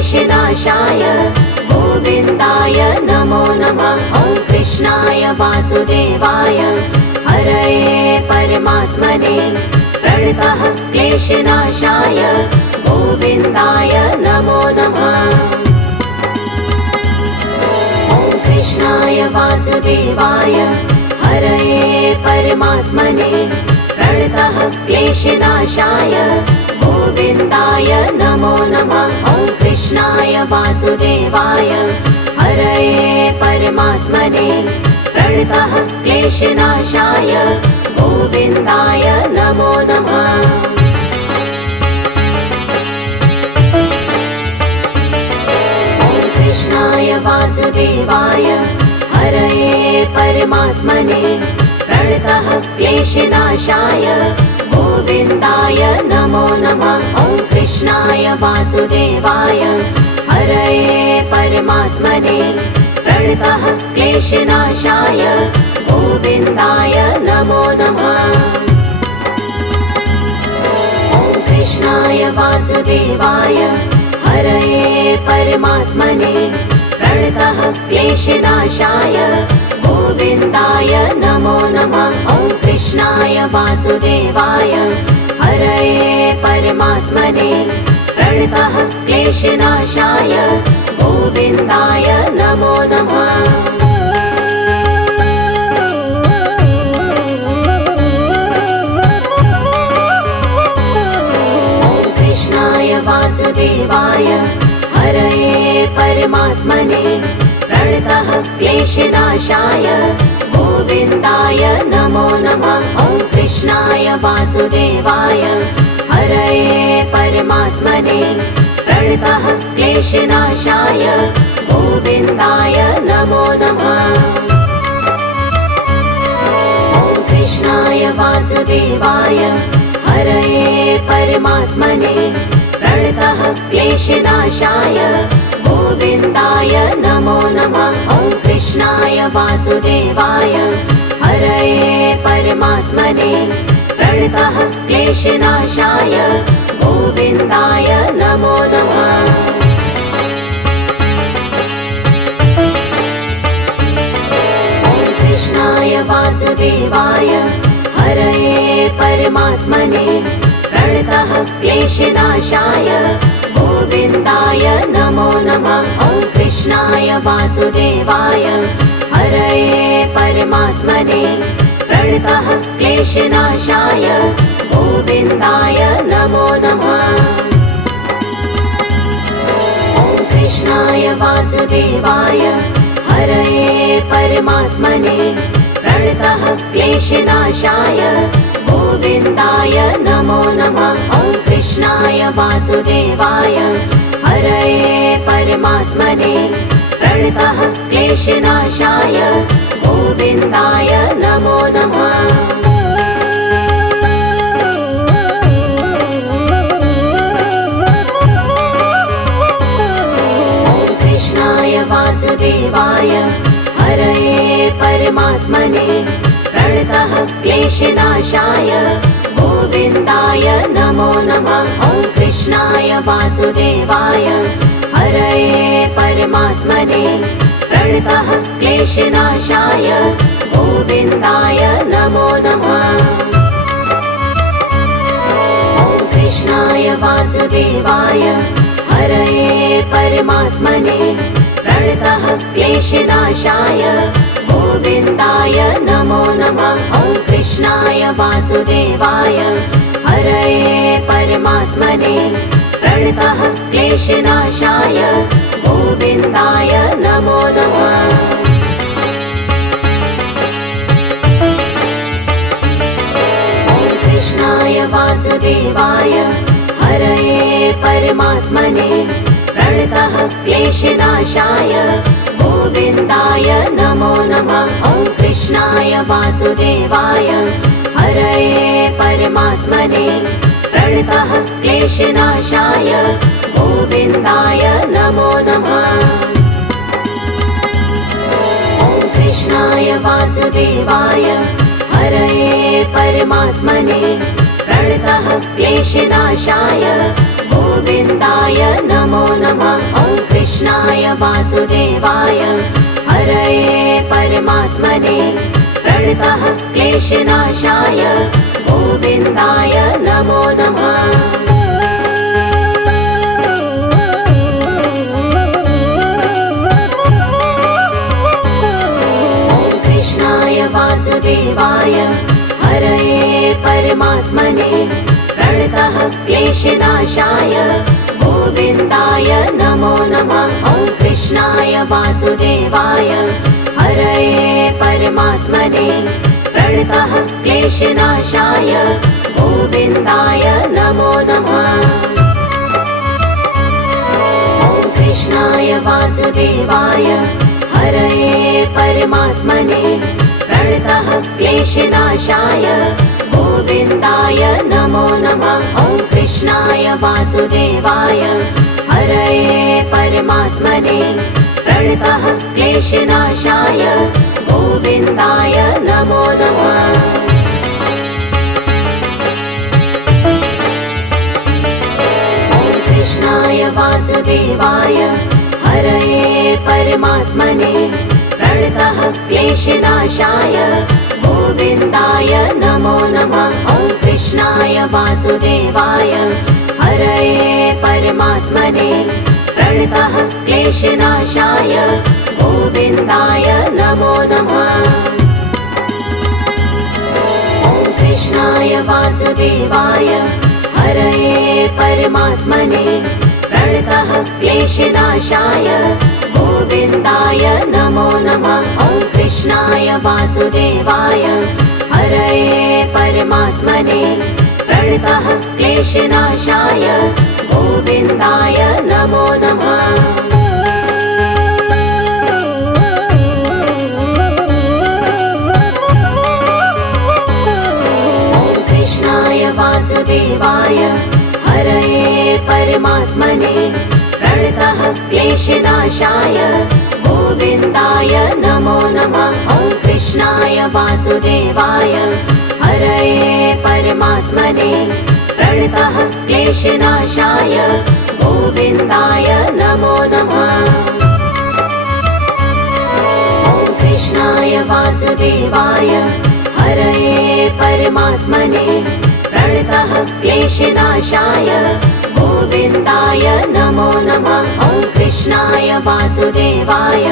क्लेशनाशाय गोविन्दाय नमो नमः। ॐ कृष्णाय वासुदेवाय हरये परमात्मने प्रणतः क्लेशनाशाय गोविन्दाय नमो नमः। ॐ कृष्णाय वासुदेवाय हरये परमात्मने प्रणतः क्लेशनाशाय गोविन्दाय नमो नमः। ॐ कृष्णाय वासुदेवाय हरये परमात्मने प्रणतः क्लेशनाशाय गोविन्दाय नमो नमः। ॐ कृष्णाय वासुदेवाय हरये परमात्मने प्रणतः क्लेशनाशाय गोविन्दाय नमो नमः। ॐ कृष्णाय वासुदेवाय हरये परमात्मने प्रणतः क्लेशनाशाय गोविन्दाय नमो नमः। ॐ कृष्णाय वासुदेवाय हरये परमात्मने प्रणतः क्लेशनाशाय गोविन्दाय नमो नमः। ॐ कृष्णाय वासुदेवाय हरये परमात्मने प्रणतः क्लेशनाशाय गोविन्दाय नमो नमः। ॐ कृष्णाय वासुदेवाय हरये परमात्मने प्रणतः क्लेशनाशाय गोविन्दाय नमो नमः। ॐ कृष्णाय वासुदेवाय हरये परमात्मने प्रणतः क्लेशनाशाय गोविन्दाय नमो नमः। ॐ कृष्णाय वासुदेवाय हरये परमात्मने प्रणतः क्लेशनाशाय गोविन्दाय नमो नमः। ॐ कृष्णाय वासुदेवाय हरये परमात्मने प्रणतः क्लेशनाशाय गोविन्दाय नमो नमः। ॐ कृष्णाय वासुदेवाय हरये परमात्मने प्रणतः क्लेशनाशाय गोविन्दाय नमो नमः। ॐ कृष्णाय वासुदेवाय हरये परमात्मने प्रणतः क्लेशनाशाय गोविन्दाय नमो नमः। ॐ कृष्णाय वासुदेवाय हरये परमात्मने प्रणतः क्लेशनाशाय गोविन्दाय नमो नमः। ॐ कृष्णाय वासुदेवाय हरये परमात्मने प्रणतः क्लेशनाशाय गोविन्दाय नमो नमः। ॐ कृष्णाय वासुदेवाय हरये परमात्मने प्रणतः क्लेशनाशाय गोविन्दाय नमो नमः। ॐ कृष्णाय वासुदेवाय हरये परमात्मने प्रणतः क्लेशनाशाय गोविन्दाय नमो नमः। ॐ कृष्णाय वासुदेवाय हरये परमात्मने प्रणतः क्लेशनाशाय गोविन्दाय नमो नमः। ॐ कृष्णाय वासुदेवाय हरये परमात्मने प्रणतः क्लेशनाशाय गोविन्दाय नमो नमः। ॐ कृष्णाय वासुदेवाय हरये परमात्मने प्रणतः क्लेशनाशाय गोविन्दाय नमो नमः। ॐ कृष्णाय वासुदेवाय हरये परमात्मने प्रणतः क्लेशनाशाय गोविन्दाय नमो नमः। ॐ कृष्णाय वासुदेवाय हरये परमात्मने प्रणतः क्लेशनाशाय गोविन्दाय नमो नमः। वासुदेवाय हरये परमात्मने प्रणतः क्लेशनाशाय गोविन्दाय नमो नमः। वासुदेवाय हरये परमात्मने प्रणतः क्लेशनाशाय गोविन्दाय नमो नमः। ॐ कृष्णाय वासुदेवाय हरये परमात्मने प्रणतः क्लेशनाशाय गोविन्दाय नमो नमः। ॐ कृष्णाय वासुदेवाय हरये परमात्मने प्रणतः क्लेशनाशाय गोविन्दाय नमो नमः। ॐ कृष्णाय वासुदेवाय हरये परमात्मने प्रणतः क्लेशनाशाय गोविन्दाय नमो नमः। ॐ कृष्णाय वासुदेवाय हरये परमात्मने प्रणतः क्लेशनाशाय गोविन्दाय नमो नमः। ॐ कृष्णाय वासुदेवाय हरये परमात्मने प्रणतः क्लेशनाशाय गोविन्दाय नमो नमः। ॐ कृष्णाय वासुदेवाय हरये परमात्मने प्रणतः क्लेशनाशाय गोविन्दाय नमो नमः। ॐ कृष्णाय वासुदेवाय हरये परमात्मने प्रणतः क्लेशनाशाय गोविन्दाय नमो नमः। ॐ कृष्णाय वासुदेवाय हरये परमात्मने प्रणतः क्लेशनाशाय गोविन्दाय नमो नमः। ॐ कृष्णाय वासुदेवाय हरये परमात्मने प्रणतः क्लेशनाशाय गोविन्दाय नमो नमः। ॐ कृष्णाय वासुदेवाय हरये परमात्मने प्रणतः क्लेशनाशाय गोविन्दाय नमो नमः। ॐ कृष्णाय वासुदेवाय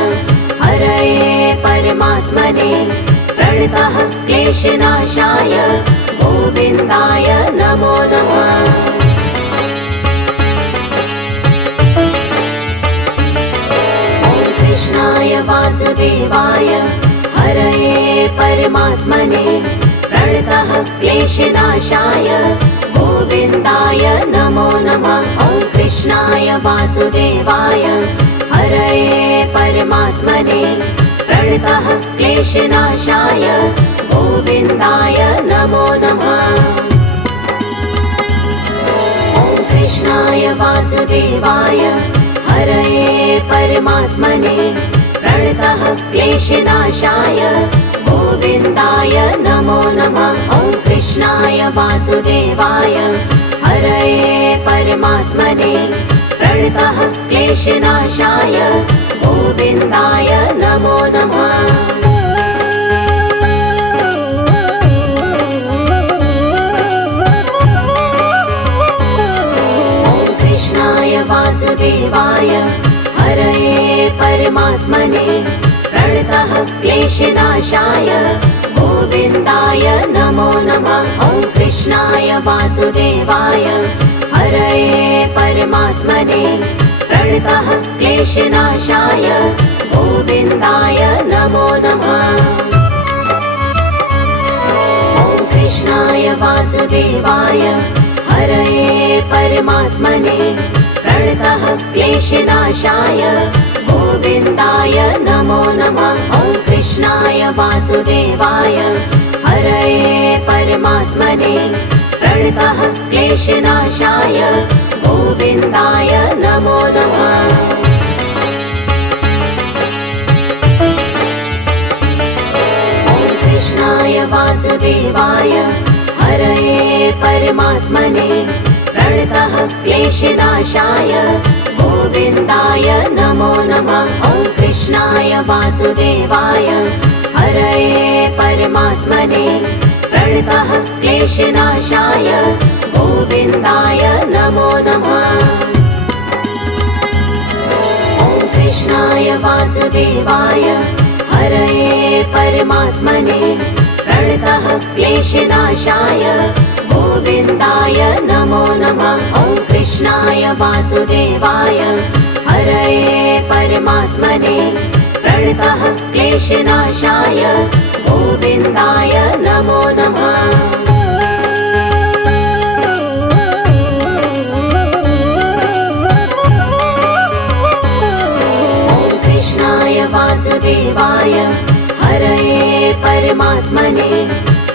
हरये परमात्मने प्रणतः क्लेशनाशाय गोविन्दाय नमो नमः। ॐ कृष्णाय वासुदेवाय हरये परमात्मने प्रणतः क्लेशनाशाय गोविन्दाय नमो नमः। ॐ कृष्णाय वासुदेवाय हरये परमात्मने प्रणतः क्लेशनाशाय गोविन्दाय नमो नमः। ॐ कृष्णाय वासुदेवाय हरये परमात्मने प्रणतः क्लेशनाशाय गोविन्दाय नमो नमः। ॐ कृष्णाय वासुदेवाय हरये परमात्मने प्रणतः क्लेशनाशाय गोविन्दाय नमो नमः। ॐ कृष्णाय वासुदेवाय हरये परमात्मने प्रणतः क्लेशनाशाय गोविन्दाय नमो नमः। ॐ कृष्णाय वासुदेवाय हरये परमात्मने प्रणतः क्लेशनाशाय गोविन्दाय नमो नमः। ॐ कृष्णाय वासुदेवाय हरये परमात्मने प्रणतः क्लेशनाशाय गोविन्दाय नमो नमः। ॐ कृष्णाय वासुदेवाय हरये परमात्मने प्रणतः क्लेशनाशाय गोविन्दाय नमो नमः। ॐ कृष्णाय वासुदेवाय हरये परमात्मने प्रणतः क्लेशनाशाय गोविन्दाय नमो नमः। ॐ वासुदेवाय हरये परमात्मने प्रणतः क्लेशनाशाय गोविन्दाय नमो नमः। ॐ कृष्णाय वासुदेवाय हरये परमात्मने प्रणतः क्लेशनाशाय गोविन्दाय नमो नमः। ॐ कृष्णाय वासुदेवाय हरये परमात्मने प्रणतः क्लेशनाशाय गोविन्दाय नमो नमः। ॐ कृष्णाय वासुदेवाय हरये परमात्मने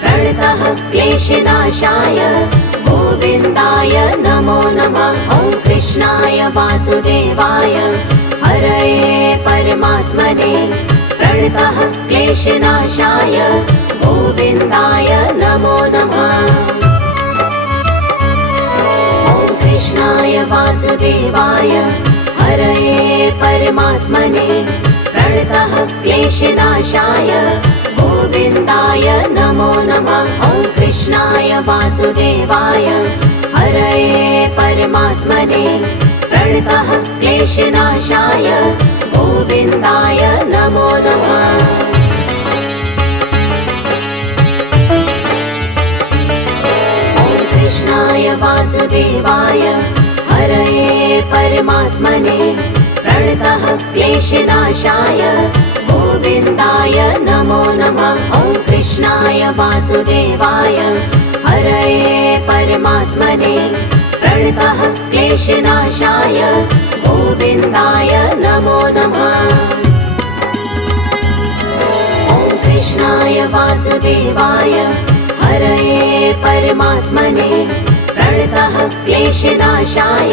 प्रणतः क्लेशनाशाय गोविन्दाय नमो नमः। ॐ कृष्णाय वासुदेवाय हरये परमात्मने प्रणतः क्लेशनाशाय गोविन्दाय नमो नमः। ॐ कृष्णाय वासुदेवाय हरये परमात्मने प्रणतः क्लेशनाशाय गोविन्दाय नमो नमः। ॐ कृष्णाय वासुदेवाय हरये परमात्मने प्रणतः क्लेशनाशाय गोविन्दाय नमो नमः। ॐ कृष्णाय वासुदेवाय हरये परमात्मने प्रणतः क्लेशनाशाय गोविन्दाय नमो नमः। ॐ कृष्णाय वासुदेवाय हरये परमात्मने प्रणतः क्लेशनाशाय गोविन्दाय नमो नमः। ॐ कृष्णाय वासुदेवाय हरये परमात्मने प्रणतः क्लेशनाशाय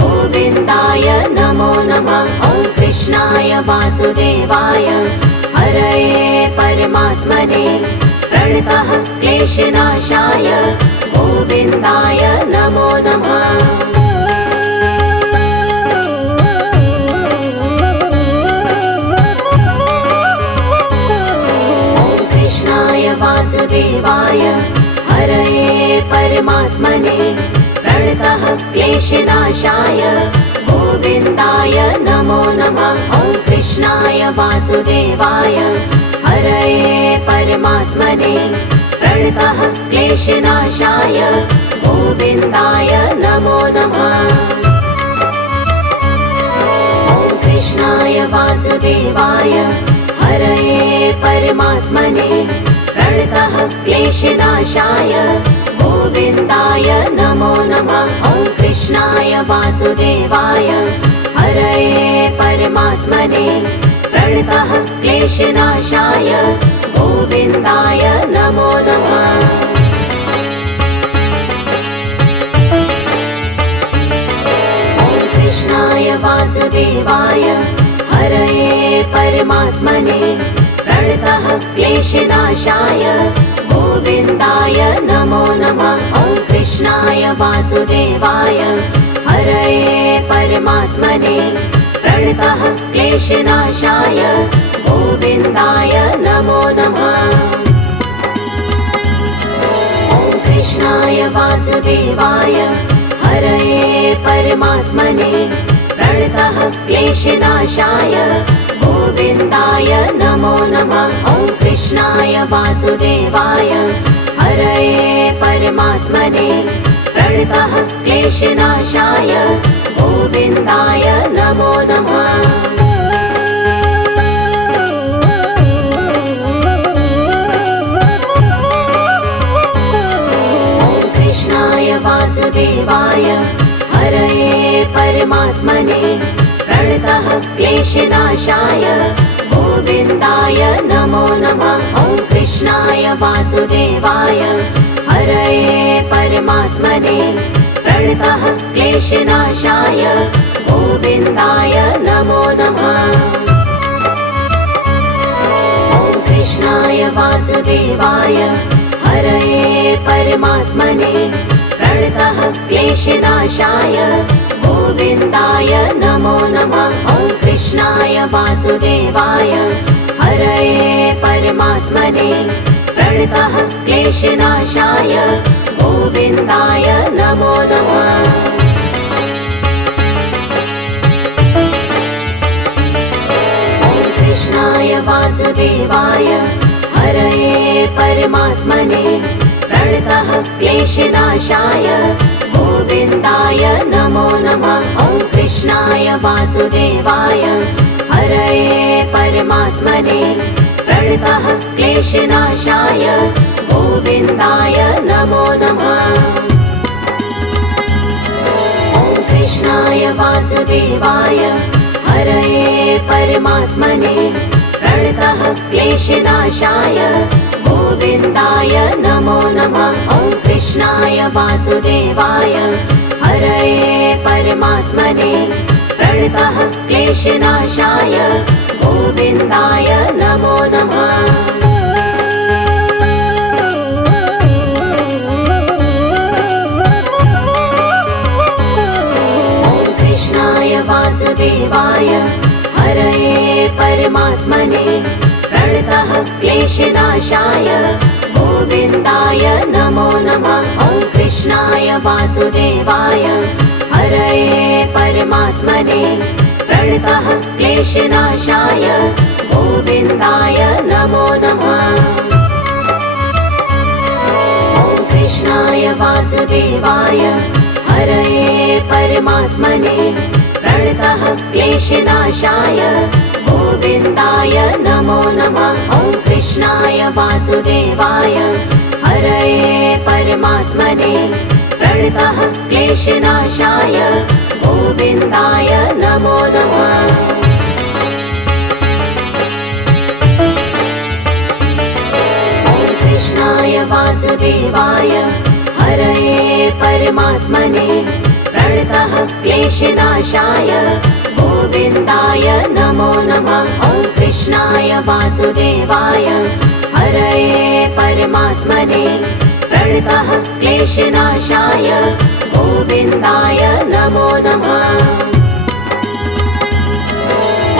गोविन्दाय नमो नमः। ॐ कृष्णाय वासुदेवाय हरये परमात्मने प्रणतः क्लेशनाशाय गोविन्दाय नमो नमः। ॐ कृष्णाय वासुदेवाय हरये परमात्मने प्रणतः क्लेशनाशाय गोविन्दाय नमो नमः। ॐ कृष्णाय वासुदेवाय हरये परमात्मने प्रणतः क्लेशनाशाय गोविन्दाय नमो नमः। ॐ कृष्णाय वासुदेवाय हरये परमात्मने प्रणतः क्लेशनाशाय गोविन्दाय नमो नमः। ॐ कृष्णाय वासुदेवाय हरये परमात्मने प्रणतः क्लेशनाशाय गोविन्दाय नमो नमः। ॐ कृष्णाय वासुदेवाय हरये परमात्मने प्रणतः क्लेशनाशाय गोविन्दाय नमो नमः। ॐ कृष्णाय वासुदेवाय हरये परमात्मने प्रणतः क्लेशनाशाय गोविन्दाय नमो नमः। ॐ कृष्णाय वासुदेवाय हरये परमात्मने प्रणतः क्लेशनाशाय गोविन्दाय नमो नमः। ॐ कृष्णाय वासुदेवाय हरये परमात्मने प्रणतः क्लेशनाशाय गोविन्दाय नमो नमः। ॐ कृष्णाय वासुदेवाय हरये परमात्मने प्रणतः क्लेशनाशाय गोविन्दाय नमो नमः। ॐ कृष्णाय वासुदेवाय हरये परमात्मने प्रणतः क्लेशनाशाय गोविन्दाय नमो नमः। ॐ कृष्णाय वासुदेवाय हरये परमात्मने प्रणतः क्लेशनाशाय गोविन्दाय नमो नमः। ॐ कृष्णाय वासुदेवाय वासुदेवाय हरये परमात्मने प्रणतः क्लेशनाशाय गोविन्दाय नमो नमः। कृष्णाय वासुदेवाय हरये परमात्मने प्रणतः क्लेशनाशाय गोविन्दाय नमो नमः। ॐ कृष्णाय वासुदेवाय हरये परमात्मने प्रणतः क्लेशनाशाय गोविन्दाय नमो नमः। ॐ कृष्णाय वासुदेवाय हरये परमात्मने प्रणतः क्लेशनाशाय गोविन्दाय नमो नमः। ॐ कृष्णाय वासुदेवाय हरये परमात्मने प्रणतः क्लेशनाशाय गोविन्दाय नमो नमः। वासुदेवाय हरये परमात्मने प्रणतः क्लेशनाशाय गोविन्दाय नमो नमः। ॐ कृष्णाय वासुदेवाय हरये परमात्मने प्रणतः क्लेशनाशाय गोविन्दाय नमो नमः। ॐ कृष्णाय वासुदेवाय हरये परमात्मने प्रणतः क्लेशनाशाय गोविन्दाय नमो नमः। ॐ कृष्णाय वासुदेवाय हरये परमात्मने प्रणतः क्लेशनाशाय गोविन्दाय नमो नमः। ॐ कृष्णाय वासुदेवाय हरये परमात्मने प्रणतः क्लेशनाशाय गोविन्दाय नमो नमः। ॐ कृष्णाय वासुदेवाय हरये परमात्मने प्रणतः क्लेशनाशाय गोविन्दाय नमो नमः।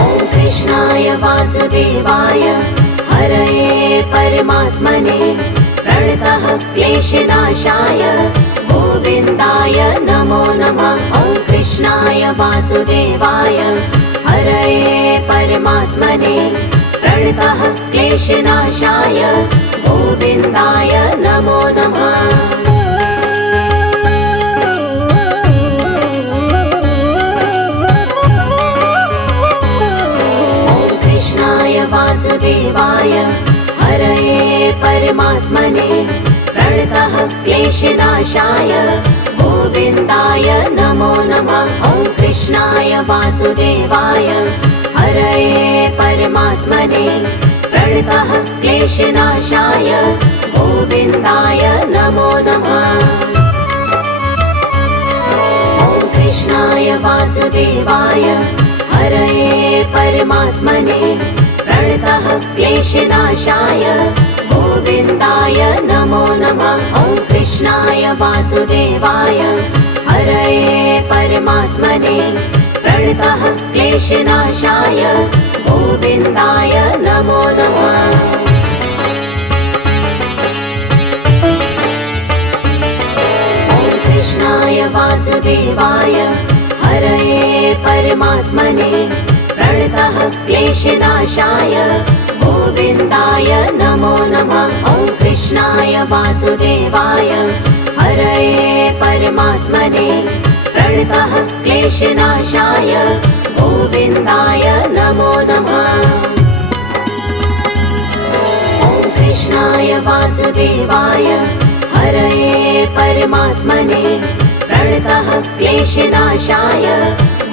ॐ कृष्णाय वासुदेवाय हरये परमात्मने प्रणतः क्लेशनाशाय गोविन्दाय नमो नमः। ॐ कृष्णाय वासुदेवाय हरये परमात्मने प्रणतः क्लेशनाशाय गोविन्दाय नमो नमः। ॐ कृष्णाय वासुदेवाय हरये परमात्मने प्रणतः क्लेशनाशाय गोविन्दाय नमो नमः। ॐ कृष्णाय वासुदेवाय हरये परमात्मने प्रणतः क्लेशनाशाय गोविन्दाय नमो नमः। ॐ कृष्णाय वासुदेवाय हरये परमात्मने प्रणतः क्लेशनाशाय गोविन्दाय नमो नमः। ॐ कृष्णाय वासुदेवाय हरये परमात्मने प्रणतः क्लेशनाशाय गोविन्दाय नमो नमः। ॐ कृष्णाय वासुदेवाय हरये परमात्मने प्रणतः क्लेशनाशाय गोविन्दाय नमो नमः। ॐ कृष्णाय वासुदेवाय हरये परमात्मने प्रणतः क्लेशनाशाय गोविन्दाय नमो नमः। ॐ कृष्णाय वासुदेवाय हरये परमात्मने प्रणतः क्लेशनाशाय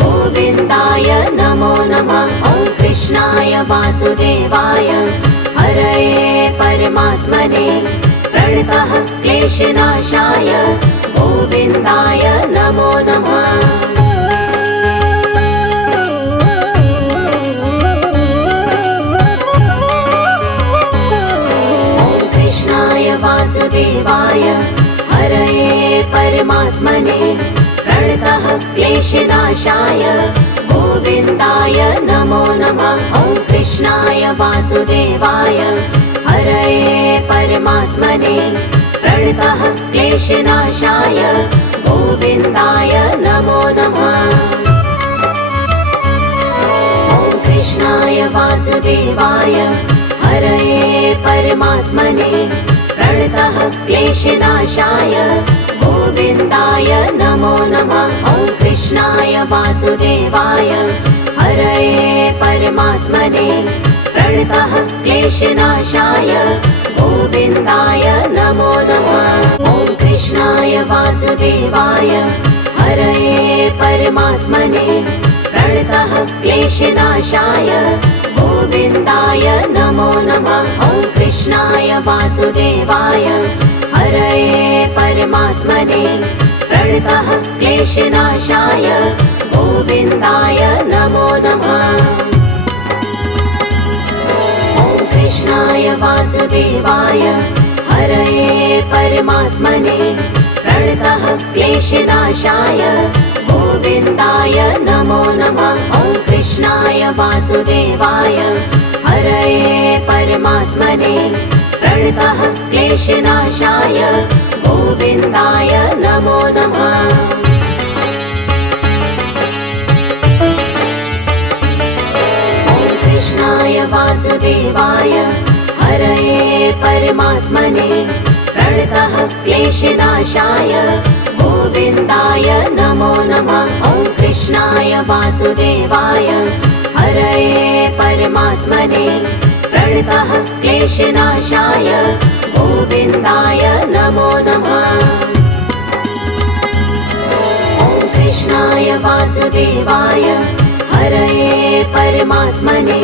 गोविन्दाय नमो नमः। ॐ कृष्णाय वासुदेवाय हरये परमात्मने प्रणतः क्लेशनाशाय गोविन्दाय नमो नमः। ॐ कृष्णाय वासुदेवाय हरये परमात्मने प्रणतः क्लेशनाशाय गोविन्दाय नमो नमः। कृष्णाय वासुदेवाय हरये परमात्मने प्रणतः क्लेशनाशाय गोविन्दाय नमो नमः। ॐ कृष्णाय वासुदेवाय हरये परमात्मने प्रणतः क्लेशनाशाय गोविन्दाय नमो नमः। ॐ कृष्णाय वासुदेवाय हरये परमात्मने प्रणतः क्लेशनाशाय गोविन्दाय नमो नमः। ॐ कृष्णाय वासुदेवाय हरये परमात्मने प्रणतः क्लेशनाशाय गोविन्दाय नमो नमः। ॐ कृष्णाय वासुदेवाय हरये परमात्मने प्रणतः क्लेशनाशाय गोविन्दाय नमो नमः। ॐ कृष्णाय वासुदेवाय हरये परमात्मने प्रणतः क्लेशनाशाय गोविन्दाय नमो नमः। ॐ कृष्णाय वासुदेवाय हरये परमात्मने प्रणतः क्लेशनाशाय गोविन्दाय नमो नमः। ॐ कृष्णाय वासुदेवाय हरये परमात्मने प्रणतः क्लेशनाशाय गोविन्दाय नमो नमः। ॐ कृष्णाय वासुदेवाय हरये परमात्मने प्रणतः क्लेशनाशाय गोविन्दाय नमो नमः। ॐ कृष्णाय वासुदेवाय हरये परमात्मने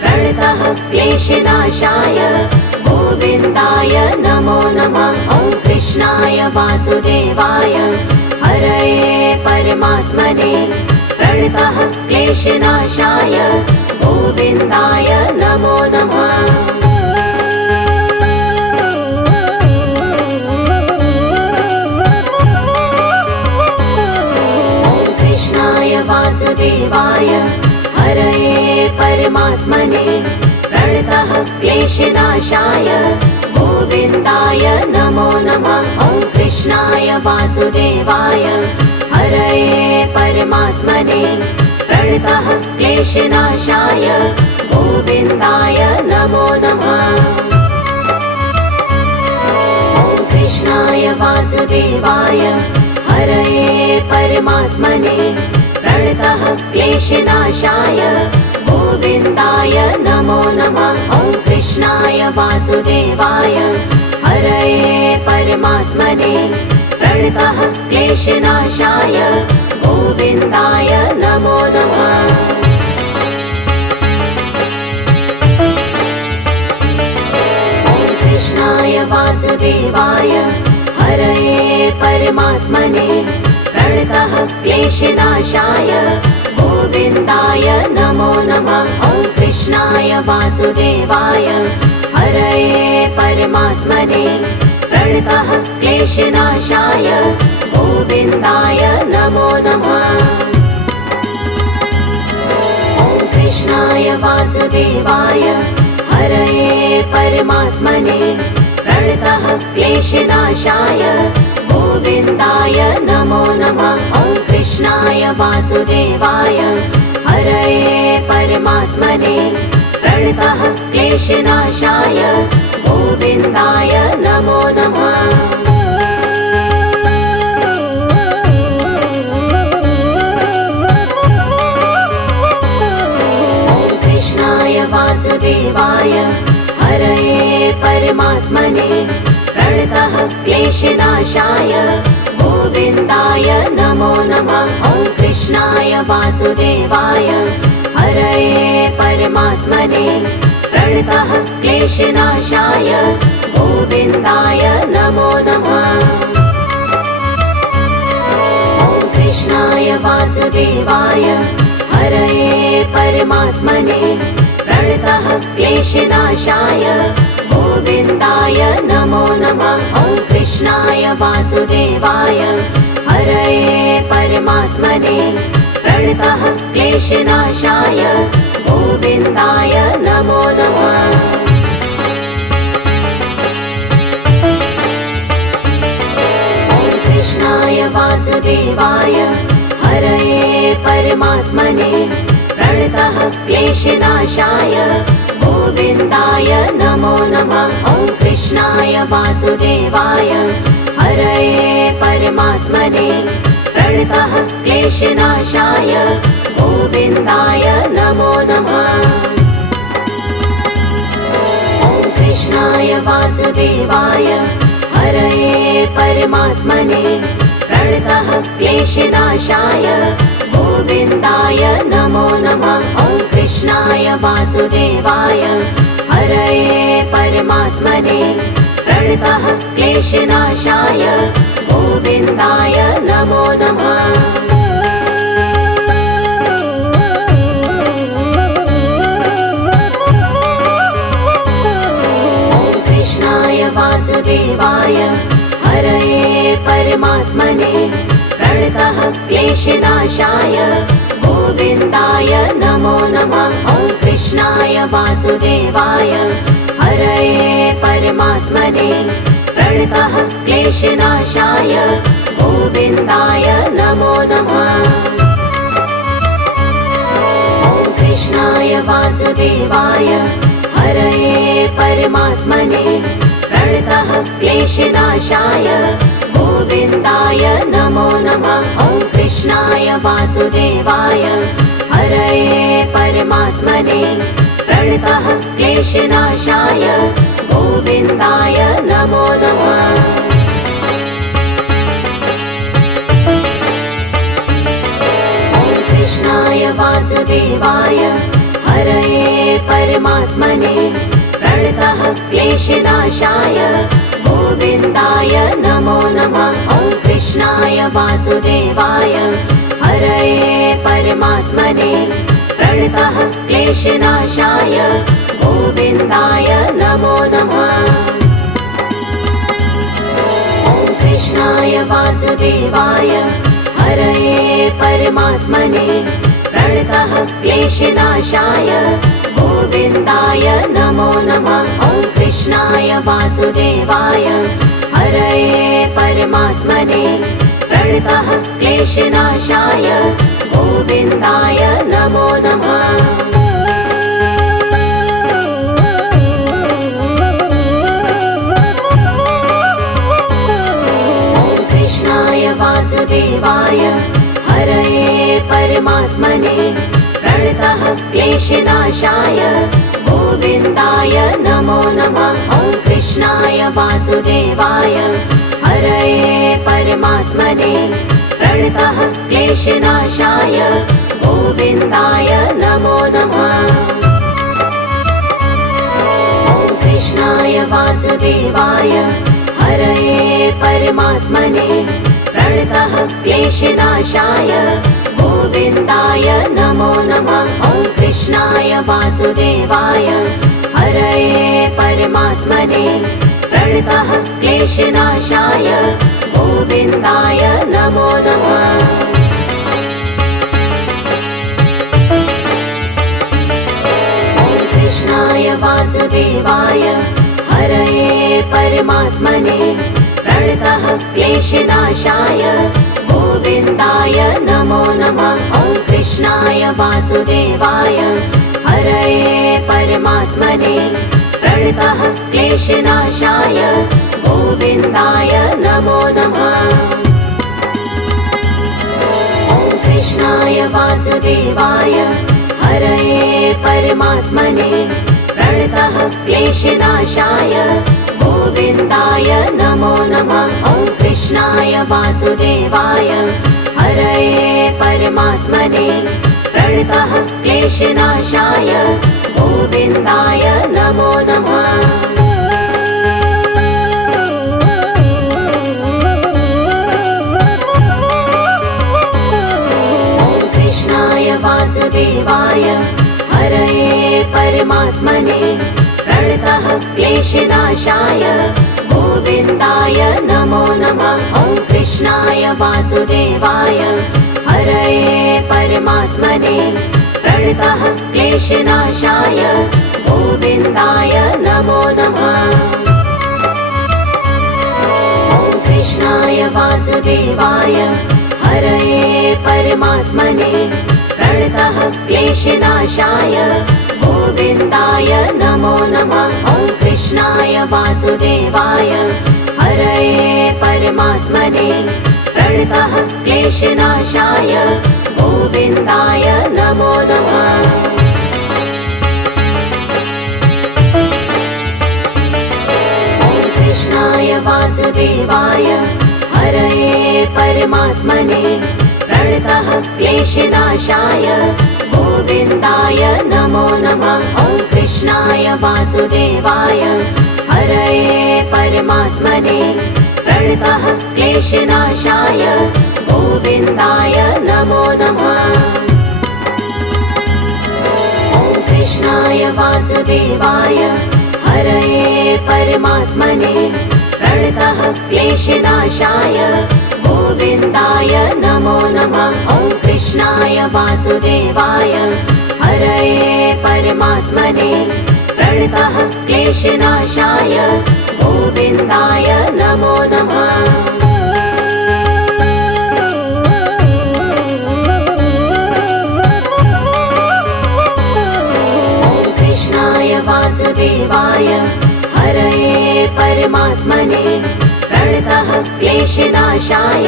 प्रणतः क्लेशनाशाय गोविन्दाय नमो नमः। ॐ कृष्णाय वासुदेवाय हरये परमात्मने प्रणतः क्लेशनाशाय गोविन्दाय नमो नमः। ॐ कृष्णाय वासुदेवाय हरये परमात्मने प्रणतः क्लेशनाशाय गोविन्दाय नमो नमः। ॐ कृष्णाय वासुदेवाय हरये परमात्मने प्रणतः क्लेशनाशाय गोविन्दाय नमो नमः। ॐ कृष्णाय वासुदेवाय हरये परमात्मने प्रणतः क्लेशनाशाय गोविन्दाय नमो नमः। ॐ कृष्णाय वासुदेवाय हरये परमात्मने प्रणतः क्लेशनाशाय गोविन्दाय नमो नमः। ॐ कृष्णाय वासुदेवाय हरये परमात्मने प्रणतः क्लेशनाशाय गोविन्दाय नमो नमः। ॐ कृष्णाय वासुदेवाय हरये परमात्मने प्रणतः क्लेशनाशाय गोविन्दाय नमो नमः। ॐ कृष्णाय वासुदेवाय हरये परमात्मने प्रणतः क्लेशनाशाय गोविन्दाय नमो नमः। ॐ कृष्णाय वासुदेवाय हरये परमात्मने प्रणतः क्लेशनाशाय गोविन्दाय नमो नमः। ॐ कृष्णाय वासुदेवाय हरये परमात्मने प्रणतः क्लेशनाशाय गोविन्दाय नमो नमः। ॐ कृष्णाय वासुदेवाय हरये परमात्मने प्रणतः क्लेशनाशाय गोविन्दाय नमो नमः। ॐ कृष्णाय वासुदेवाय हरये परमात्मने प्रणतः क्लेशनाशाय गोविन्दाय नमो नमः। ॐ कृष्णाय वासुदेवाय हरये परमात्मने प्रणतः क्लेशनाशाय गोविन्दाय नमो नमः। ॐ कृष्णाय वासुदेवाय हरये परमात्मने प्रणतः क्लेशनाशाय गोविन्दाय नमो नमः। ॐ कृष्णाय वासुदेवाय हरये परमात्मने प्रणतः क्लेशनाशाय गोविन्दाय नमो नमः। ॐ कृष्णाय वासुदेवाय हरये परमात्मने प्रणतः क्लेशनाशाय गोविन्दाय नमो नमः। ॐ कृष्णाय वासुदेवाय हरये परमात्मने प्रणतः क्लेशनाशाय गोविन्दाय नमो नमः। ॐ कृष्णाय वासुदेवाय हरये परमात्मने प्रणतः क्लेशनाशाय गोविन्दाय नमो नमः। ॐ कृष्णाय वासुदेवाय हरये परमात्मने प्रणतः क्लेशनाशाय गोविन्दाय नमो नमः। ॐ कृष्णाय वासुदेवाय हरये परमात्मने प्रणतः क्लेशनाशाय गोविन्दाय नमो नमः। ॐ कृष्णाय वासुदेवाय हरये परमात्मने प्रणतः क्लेशनाशाय गोविन्दाय नमो नमः। ॐ कृष्णाय वासुदेवाय हरये परमात्मने प्रणतः क्लेशनाशाय गोविन्दाय नमो नमः। ॐ कृष्णाय वासुदेवाय हरये परमात्मने प्रणतः क्लेशनाशाय गोविन्दाय नमो नमः। ॐ कृष्णाय वासुदेवाय हरये परमात्मने प्रणतः क्लेशनाशाय गोविन्दाय नमो नमः। ॐ कृष्णाय वासुदेवाय हरये परमात्मने प्रणतः क्लेशनाशाय गोविन्दाय नमो नमः। ॐ कृष्णाय वासुदेवाय हरये परमात्मने प्रणतः क्लेशनाशाय गोविन्दाय नमो नमः। ॐ कृष्णाय वासुदेवाय हरये परमात्मने प्रणतः क्लेशनाशाय गोविन्दाय नमो नमः। ॐ कृष्णाय वासुदेवाय हरये परमात्मने प्रणतः क्लेशनाशाय गोविन्दाय नमो नमः। ॐ कृष्णाय वासुदेवाय हरये परमात्मने प्रणतः क्लेशनाशाय गोविन्दाय नमो नमः। ॐ कृष्णाय वासुदेवाय हरये परमात्मने प्रणतः क्लेशनाशाय गोविन्दाय नमो नमः। ॐ कृष्णाय वासुदेवाय हरये परमात्मने प्रणतः क्लेशनाशाय गोविन्दाय नमो नमः। ॐ कृष्णाय वासुदेवाय हरये परमात्मने प्रणतः क्लेशनाशाय गोविन्दाय नमो नमः। ॐ कृष्णाय वासुदेवाय हरये परमात्मने प्रणतः क्लेशनाशाय गोविन्दाय नमो नमः। ॐ कृष्णाय वासुदेवाय हरये परमात्मने प्रणतः क्लेशनाशाय गोविन्दाय नमो नमः। ॐ कृष्णाय वासुदेवाय हरये परमात्मने प्रणतः क्लेशनाशाय गोविन्दाय नमो नमः। ॐ कृष्णाय वासुदेवाय हरये परमात्मने प्रणतः क्लेशनाशाय गोविन्दाय नमो नमः। ॐ कृष्णाय वासुदेवाय हरये परमात्मने प्रणतः क्लेशनाशाय गोविन्दाय नमो नमः। ॐ कृष्णाय वासुदेवाय हरये परमात्मने प्रणतः क्लेशनाशाय गोविन्दाय नमो नमः। ॐ कृष्णाय वासुदेवाय हरये परमात्मने प्रणतः क्लेशनाशाय गोविन्दाय नमो नमः। ॐ कृष्णाय वासुदेवाय हरये परमात्मने प्रणतः क्लेशनाशाय गोविन्दाय नमो नमः। ॐ कृष्णाय वासुदेवाय हरये परमात्मने प्रणतः क्लेशनाशाय गोविन्दाय नमो नमः। ॐ कृष्णाय वासुदेवाय हरये परमात्मने प्रणतः क्लेशनाशाय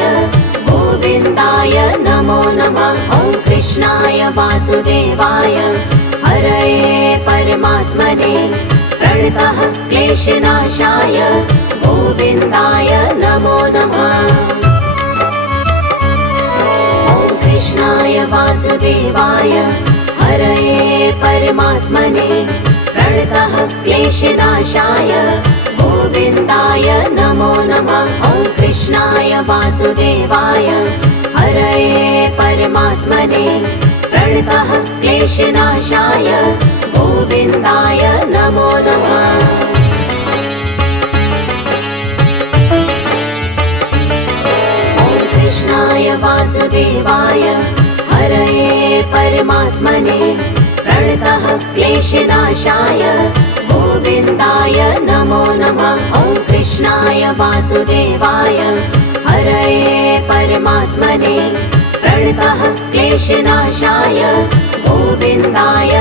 गोविन्दाय नमो नमः। ॐ कृष्णाय वासुदेवाय हरये परमात्मने प्रणतः क्लेशनाशाय गोविन्दाय नमो नमः। ॐ कृष्णाय वासुदेवाय हरये परमात्मने प्रणतः क्लेशनाशाय गोविन्दाय नमो नमः। ॐ कृष्णाय वासुदेवाय हरये परमात्मने प्रणतः क्लेशनाशाय गोविन्दाय नमो नमः। ॐ कृष्णाय वासुदेवाय हरये परमात्मने प्रणतः क्लेशनाशाय गोविन्दाय नमो नमः। ॐ कृष्णाय वासुदेवाय हरये परमात्मने प्रणतः क्लेशनाशाय गोविन्दाय